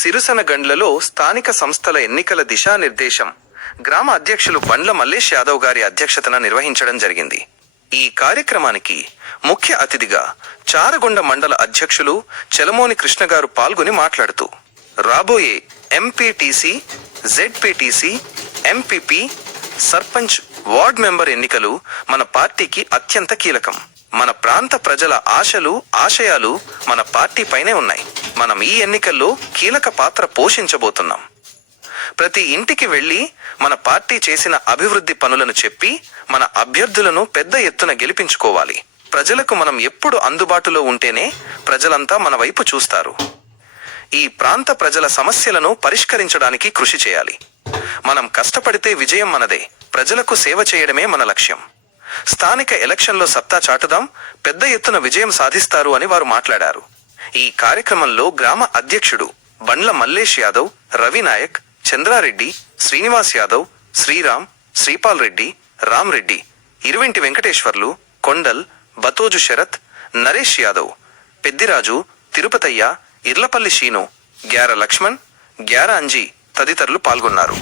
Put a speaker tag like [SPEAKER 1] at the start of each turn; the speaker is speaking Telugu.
[SPEAKER 1] సిరుసనగండ్లలో స్థానిక సంస్థల ఎన్నికల దిశానిర్దేశం. గ్రామ అధ్యక్షులు బండ్ల మల్లేష్ యాదవ్ గారి అధ్యక్షతన నిర్వహించడం జరిగింది. ఈ కార్యక్రమానికి ముఖ్య అతిథిగా చారగొండ మండల అధ్యక్షులు చెలమోని కృష్ణ గారు పాల్గొని మాట్లాడుతూ రాబోయే MPTC ZPTC MPP sarpanch ward member ఎన్నికలు మన పార్టీకి అత్యంత కీలకం. మన ప్రాంత ప్రజల ఆశలు ఆశయాలు మన పార్టీ పైనే ఉన్నాయి. మనం ఈ ఎన్నికల్లో కీలక పాత్ర పోషించబోతున్నాం. ప్రతి ఇంటికి వెళ్ళి మన పార్టీ చేసిన అభివృద్ధి పనులను చెప్పి మన అభ్యర్థులను పెద్ద ఎత్తున గెలిపించుకోవాలి. ప్రజలకు మనం ఎప్పుడు అందుబాటులో ఉంటేనే ప్రజలంతా మన వైపు చూస్తారు. ఈ ప్రాంత ప్రజల సమస్యలను పరిష్కరించడానికి కృషి చేయాలి. మనం కష్టపడితే విజయం మనదే ప్రజలకు సేవ చేయడమే మన లక్ష్యం. స్థానిక ఎలక్షన్లో సత్తా చాటుదాం పెద్ద ఎత్తున విజయం సాధిస్తారు అని వారు మాట్లాడారు. ఈ కార్యక్రమంలో గ్రామ అధ్యక్షుడు బండ్ల మల్లేష్ యాదవ్ రవినాయక్ చంద్రారెడ్డి శ్రీనివాస్ యాదవ్ శ్రీరామ్ శ్రీపాల్ రెడ్డి రామ్ రెడ్డి వెంకటేశ్వర్లు కొండల్ బతోజు శరత్ నరేష్ యాదవ్ పెద్దిరాజు తిరుపతయ్య ఇర్లపల్లి శీను గ్యార లక్ష్మణ్ గ్యార అంజీ తదితరులు పాల్గొన్నారు.